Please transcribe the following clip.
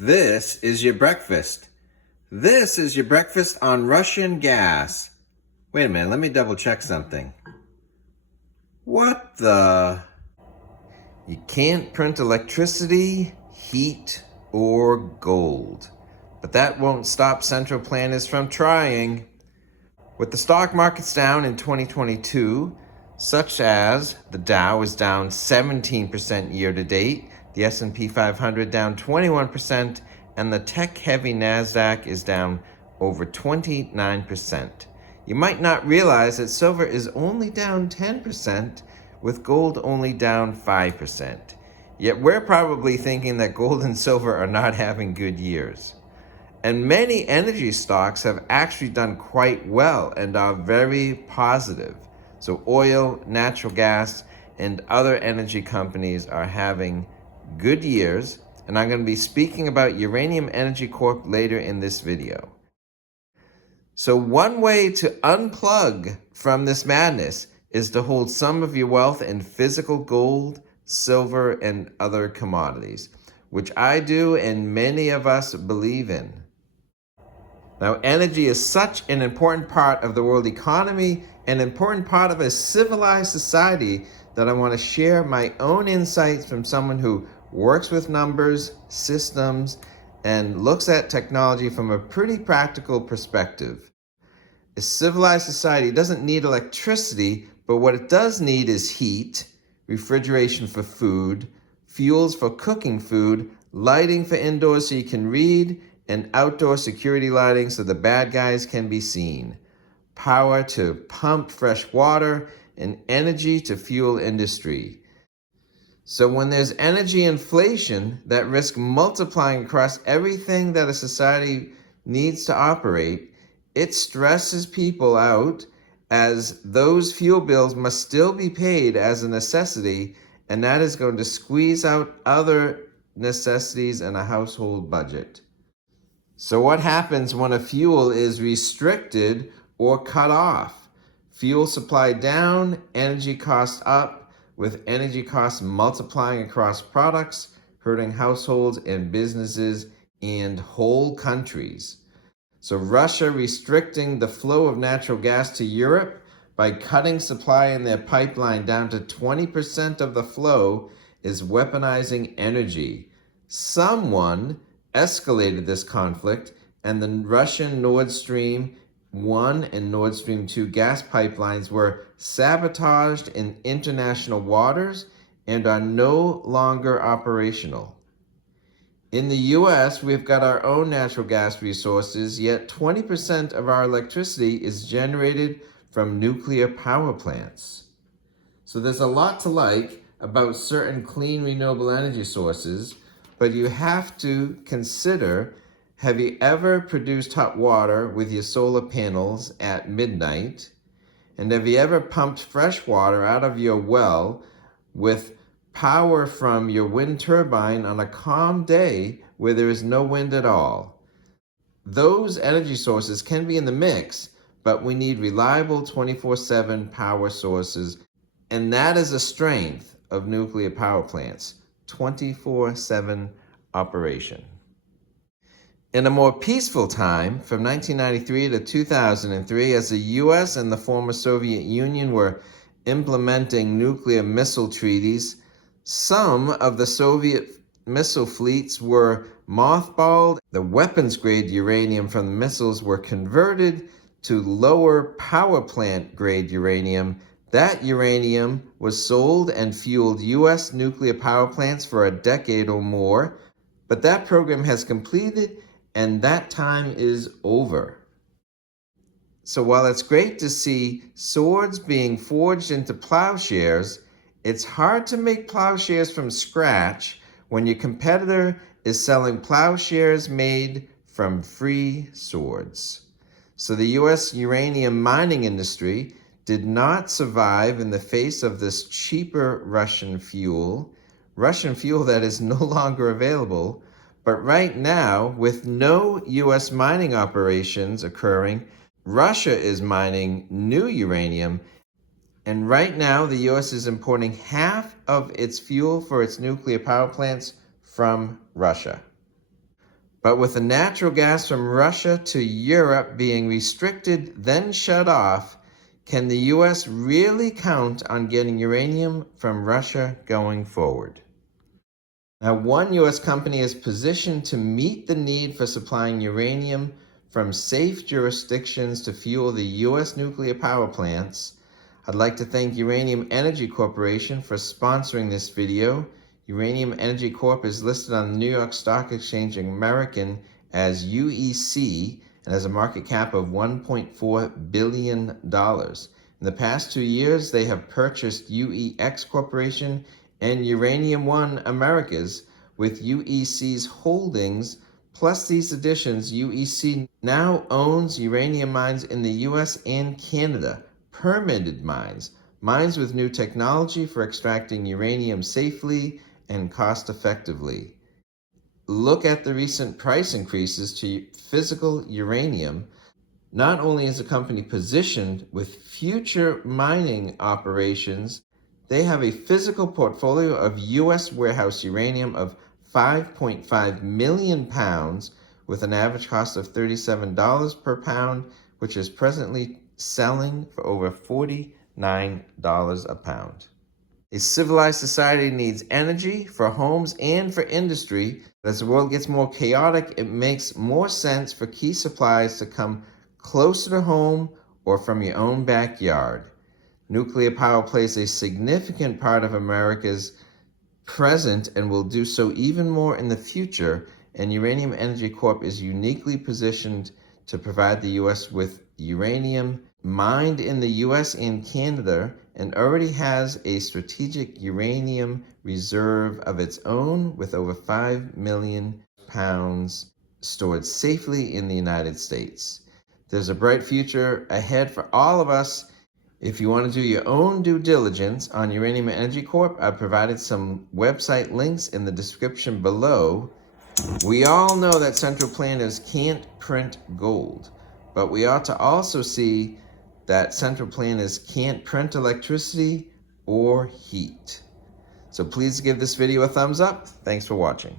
This is your breakfast. This is your breakfast on Russian gas. Wait a minute, let me double check something. What the? You can't print electricity, heat, or gold. But that won't stop central planners from trying. With the stock markets down in 2022, such as the Dow is down 17% year to date, the S&P 500 down 21%, and the tech-heavy NASDAQ is down over 29%. You might not realize that silver is only down 10%, with gold only down 5%. Yet we're probably thinking that gold and silver are not having good years. And many energy stocks have actually done quite well and are very positive. So oil, natural gas, and other energy companies are having good years. And I'm going to be speaking about Uranium Energy Corp later in this video. So one way to unplug from this madness is to hold some of your wealth in physical gold, silver, and other commodities, which I do and many of us believe in. Now, energy is such an important part of the world economy, an important part of a civilized society, that I want to share my own insights from someone who works with numbers, systems, and looks at technology from a pretty practical perspective. A civilized society doesn't need electricity, but what it does need is heat, refrigeration for food, fuels for cooking food, lighting for indoors so you can read, and outdoor security lighting so the bad guys can be seen, power to pump fresh water, and energy to fuel industry. So when there's energy inflation that risks multiplying across everything that a society needs to operate, it stresses people out, as those fuel bills must still be paid as a necessity, and that is going to squeeze out other necessities in a household budget. So what happens when a fuel is restricted or cut off? Fuel supply down, energy costs up, with energy costs multiplying across products, hurting households and businesses and whole countries. So Russia restricting the flow of natural gas to Europe by cutting supply in their pipeline down to 20% of the flow is weaponizing energy. Someone escalated this conflict, and the Russian Nord Stream 1 and Nord Stream 2 gas pipelines were sabotaged in international waters and are no longer operational. In the US, we've got our own natural gas resources, yet 20% of our electricity is generated from nuclear power plants. So there's a lot to like about certain clean renewable energy sources, but you have to consider, have you ever produced hot water with your solar panels at midnight? And have you ever pumped fresh water out of your well with power from your wind turbine on a calm day where there is no wind at all? Those energy sources can be in the mix, but we need reliable 24/7 power sources, and that is a strength of nuclear power plants. 24/7 operation. In a more peaceful time, from 1993 to 2003, as the US and the former Soviet Union were implementing nuclear missile treaties, some of the Soviet missile fleets were mothballed. The weapons-grade uranium from the missiles were converted to lower power plant-grade uranium. That uranium was sold and fueled U.S. nuclear power plants for a decade or more, but that program has completed and that time is over. So while it's great to see swords being forged into plowshares, it's hard to make plowshares from scratch when your competitor is selling plowshares made from free swords. So the U.S. uranium mining industry did not survive in the face of this cheaper Russian fuel that is no longer available. But right now, with no U.S. mining operations occurring, Russia is mining new uranium, and right now the U.S. is importing half of its fuel for its nuclear power plants from Russia. But with the natural gas from Russia to Europe being restricted, then shut off, can the U.S. really count on getting uranium from Russia going forward? Now, one U.S. company is positioned to meet the need for supplying uranium from safe jurisdictions to fuel the U.S. nuclear power plants. I'd like to thank Uranium Energy Corporation for sponsoring this video. Uranium Energy Corp is listed on the New York Stock Exchange American as UEC and has a market cap of $1.4 billion. In the past 2 years, they have purchased UEX Corporation and Uranium One Americas. With UEC's holdings plus these additions, UEC now owns uranium mines in the US and Canada, permitted mines, mines with new technology for extracting uranium safely and cost effectively. Look at the recent price increases to physical uranium. Not only is the company positioned with future mining operations, they have a physical portfolio of U.S. warehouse uranium of 5.5 million pounds with an average cost of $37 per pound, which is presently selling for over $49 a pound. A civilized society needs energy for homes and for industry. As the world gets more chaotic, it makes more sense for key supplies to come closer to home or from your own backyard. Nuclear power plays a significant part of America's present and will do so even more in the future, and Uranium Energy Corp is uniquely positioned to provide the U.S. with uranium mined in the U.S. and Canada, and already has a strategic uranium reserve of its own with over 5 million pounds stored safely in the United States. There's a bright future ahead for all of us. If you want to do your own due diligence on Uranium Energy Corp, I've provided some website links in the description below. We all know that central planners can't print gold, but we ought to also see that central planners can't print electricity or heat. So please give this video a thumbs up. Thanks for watching.